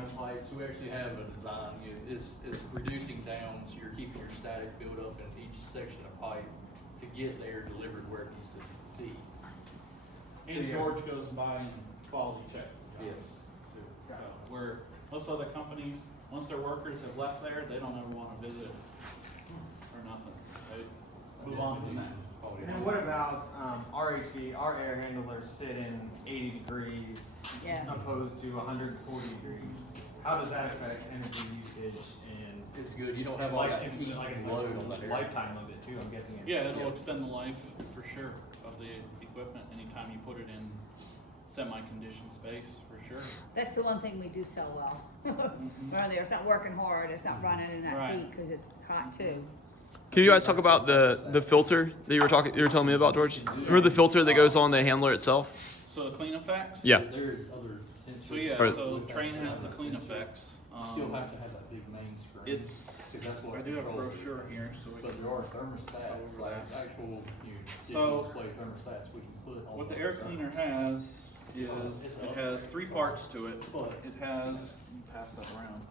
ground pipes. We actually have a design. It's reducing down, so you're keeping your static buildup in each section of pipe to get there delivered where it needs to be. And George goes by and quality checks the job. Yes. So where most other companies, once their workers have left there, they don't ever want to visit or nothing. They move on to the next. And what about our air handlers sit in 80 degrees opposed to 140 degrees? How does that affect energy usage and It's good. You don't have all that heat and load on that area. lifetime of it too? I'm guessing. Yeah, it'll extend the life for sure of the equipment anytime you put it in semi-conditioned space, for sure. That's the one thing we do so well. We're there, it's not working hard, it's not running in that Right. heat, cause it's hot too. Can you guys talk about the filter that you were telling me about, George? Remember the filter that goes on the handler itself? So the clean effects? Yeah. There's other sensors. So yeah, Or- so Train has the clean effects. You still have to have that big main screen. It's, 'Cause that's what I do have a controls it. brochure here, so we But can. there are thermostats, like actual So- display thermostats we can put on. What the those air sides. cleaner has is, it has 3 parts to it. It has, let me pass that around.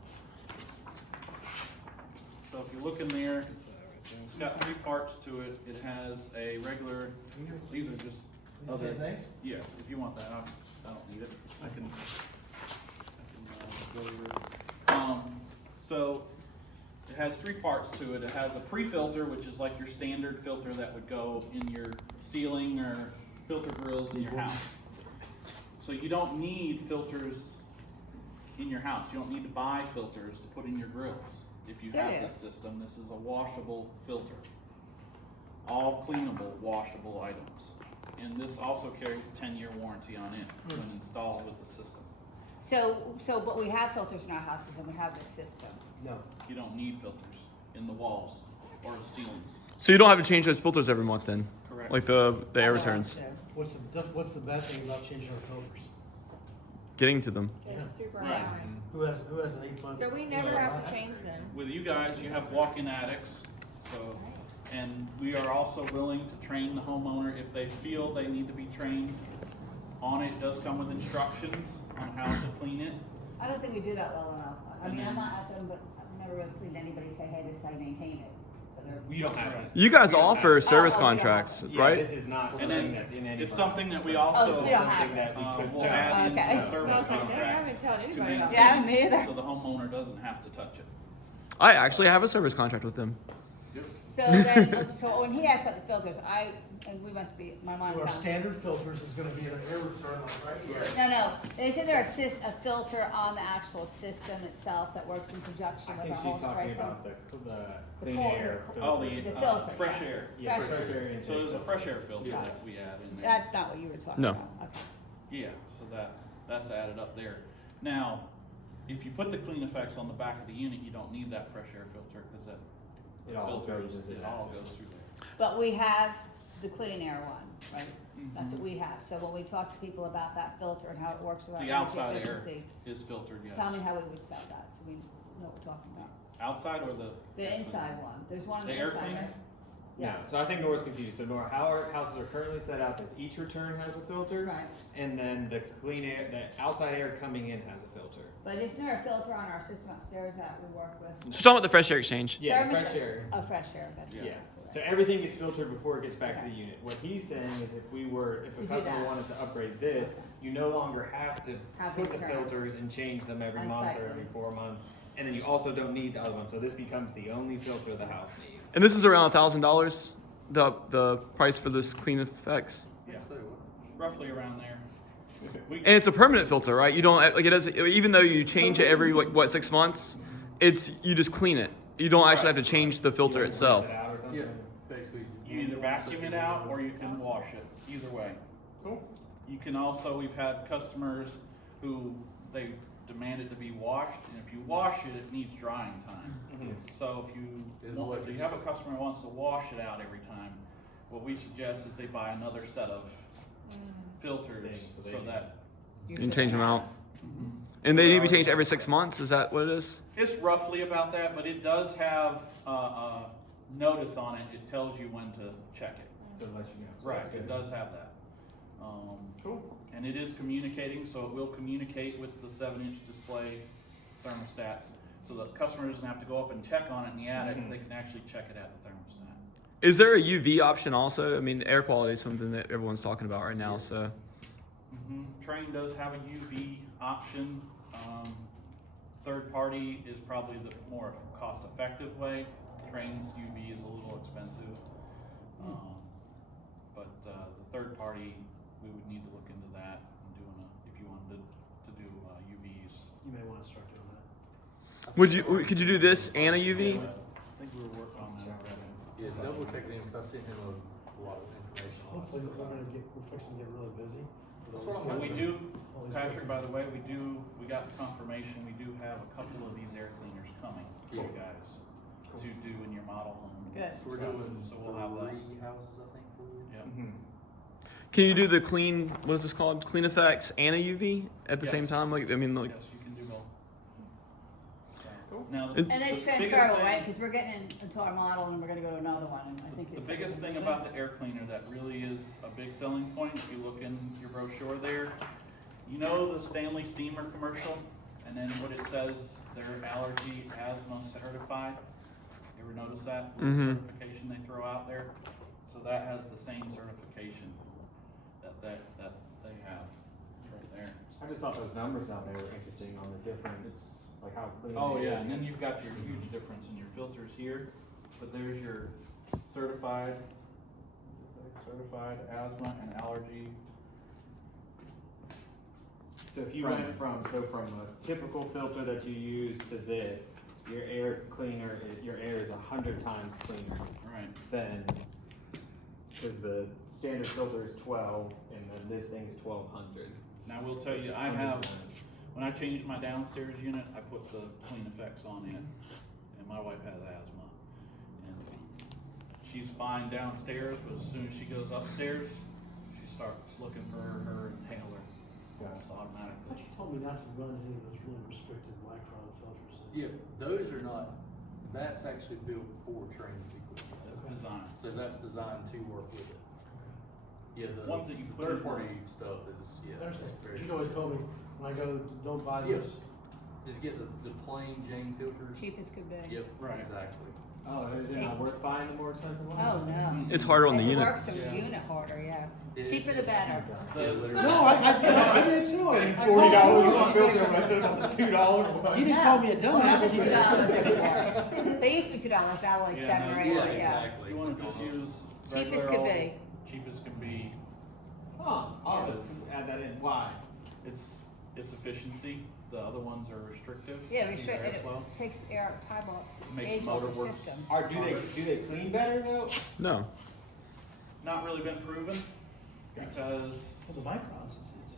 So if you look in there, it's got 3 parts to it. It has a regular, these are just other. Yeah, if you want that, I don't need it. I can go over it. So it has 3 parts to it. It has a pre-filter, which is like your standard filter that would go in your ceiling or filter grills in your house. So you don't need filters in your house. You don't need to buy filters to put in your grills. If you have this system, this is a washable filter. All cleanable, washable items. And this also carries a 10-year warranty on it when installed with the system. So, but we have filters in our houses and we have this system. No. You don't need filters in the walls or the ceilings. So you don't have to change those filters every month then? Correct. Like the air returns? What's the bad thing about changing our filters? Getting to them. They're super Right. high. Who has an 8-foot? So we never have to change them. With you guys, you have walk-in attics, so, and we are also willing to train the homeowner if they feel they need to be trained on it. It does come with instructions on how to clean it. I don't think we do that well enough. I mean, I'm not at them, but I've never really seen anybody say, hey, this is how you maintain it. So they're. You don't have it. You guys offer service Oh, we don't. contracts, Yeah, right? this is not And something then that's in any. it's something that we Oh, also so you don't have something this. that we could will put add out. into Okay. the So I service was like, dang, I contract. haven't told to anybody make about Yeah, that. me either. So the homeowner doesn't have to touch it. I actually have a service contract with them. So then, so when he asked about the filters, and we must be, my mind So our sounds. standard filters is gonna be an air return like right here. No, they said there's a filter on the actual system itself that works in conjunction I with think our whole she's talking spray foam. about the The clean filter. air. Oh, filter. The the filter, fresh yeah. air. Yeah, fresh fresh air. air intake. So there's a fresh air filter Yeah. that we add in there. That's not what you were talking No. about. Okay. Yeah, so that's added up there. Now, if you put the clean effects on the back of the unit, you don't need that fresh air filter because that It all filters, goes into it that all too. goes through there. But we have the clean air one, right? That's what Mhm. we have. So when we talk to people about that filter and how it works about The energy outside air efficiency, is filtered, yes. tell me how we would sell that, so we know what we're talking about. Outside or the? The inside one, there's one on The the air inside, cleaner? right? No, Yeah, so I think Nora's confused. So Nora, how our houses are currently set up is each return has a filter, right. and then the clean air, the outside air coming in has a filter. But isn't there a filter on our system upstairs that we work with? She's talking about the fresh air exchange. Yeah, the Thermostat- fresh air. Oh, fresh air, that's Yeah. right. Yeah. So everything gets filtered before it gets back to the unit. What he's saying is if To a do customer that. wanted to upgrade this, you no longer have to Have put the them filters and change them every On month site, or right. every 4 months. And then you also don't need the other one. So this becomes the only filter the house needs. And this is around $1,000, the price for this clean effects. Yeah, roughly around there. We, And it's a permanent filter, right? You don't like it does even though you change it every 6 months, you just clean it. You don't actually have to change the filter You don't itself. rinse it out or something. Yeah, basically. you either vacuum it out or you can wash it, either way. Cool. You can also, we've had customers who they demand it to be washed, and if you wash it, it needs drying time. Mhm. So if you have a customer who wants to wash it out every time, what we suggest is they buy another set of filters Things, so they so can- that You can change them out. And they need to be changed every 6 months. Is that what it is? it's roughly about that, but it does have a notice on it. It tells you when to check it. To let you know. So Right, that's it good. does have that. Cool. And it is communicating, so it will communicate with the 7-inch display thermostats, so the customer doesn't have to go up and check on it in the attic, they can actually check it at the thermostat. Is there a UV option also? I mean, air quality is something that everyone's talking about right now. So Train does have a UV option. Third party is probably the more cost-effective way. Train's UV is a little expensive. But the third party, we would need to look into that and doing if you wanted to do UVs. You may wanna start doing that. could you do this and a UV? I think we were working on that already. Yeah, double check him, because I sent him a lot of information on Hopefully, it. we're fixing to get really busy. That's what I'm Well, we hoping. do, Patrick, by the way, we got confirmation, we do have a couple of these air cleaners coming to you guys to do in your model home. Good. So we're doing So we'll have that. 3 houses, I think, for you. Yep. Can you do the clean? What is this called? Clean effects and a UV at the same Yes. time? Like I mean, like Yes, you can do both. Now, And- And it's the biggest transferable, thing- right? Because we're getting into our model and we're gonna go to another one, and I think The it's. biggest thing about the air cleaner that really is a big selling point, if you look in your brochure there, you know the Stanley Steamer commercial? And then what it says, they're allergy asthma certified? You ever notice that little Mhm. certification they throw out there? So that has the same certification that they have, it's right there. I just thought those numbers out there were interesting on the difference, like how clean. Oh they yeah, are. and then you've got your huge difference in your filters here, but there's your certified asthma and allergy. So if you went from a typical filter that you use to this, your air cleaner, your air is 100 times cleaner Right. than, because the standard filter is 12 and then this thing's 1200. Now I will tell you, I have, when I changed my downstairs unit, I put the clean effects on it, and my wife has asthma. And she's fine downstairs, but as soon as she goes upstairs, she starts looking for her inhaler. Almost But automatically. you told me not to run any of those really restricted micron filters. Yeah, those are not, that's actually built for trains equipment. That's designed. So that's designed to work with it. Yeah, the Ones that you put in- third party stuff is, yeah. I understand. very You always told me, when I go, don't buy Yes. this. Just get the plain Jane filters. Cheapest could be. Yep, Right. exactly. Oh, is it not worth buying the more expensive ones? Oh, no. it's harder on the It unit. works the Yeah. unit harder, yeah. It- Cheaper the it's- better. Yeah, literally. No, I did too. I called $40 you. on a filter when I should have bought the $2 one. You didn't No. call me a Well, now dumbass. they're $2 anymore. They used to be $2, now like Yeah, 7 or no, 8, Yeah, yeah. exactly. You wanna just use Cheapest regular could old, be. cheapest can be, Huh, I'll just add that in. Why? it's efficiency, the other ones are restrictive. Yeah, to restrict, your it airflow. takes air, time off, Makes age the off motor the work. system. Do they clean better though? No. Not really been proven, because Well, the microns, it's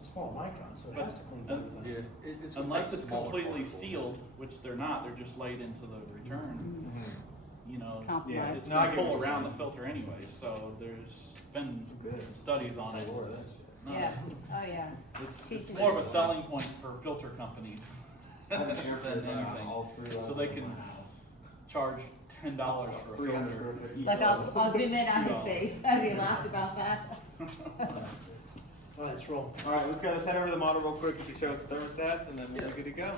a small micron, so it has to clean better than. Yeah, it's. gonna unless take it's smaller completely particles. sealed, which they're not, they're just laid into the return, you know, Compromise. it's No, I gonna get pull what you're around the saying. filter anyway, so there's been Good. studies on it. Lord, It's that's- not- Yeah, oh, yeah. It's Teaching more of a us. selling point for filter companies I have an air than filter anything. all through So they can charge $10 for a 300 filter. for each Like, level. I'll zoom in on his $2. face, as he laughed about that. All right, let's roll. All right, let's head over to the model real quick. You can show us the thermostats, and then we'll be good to go.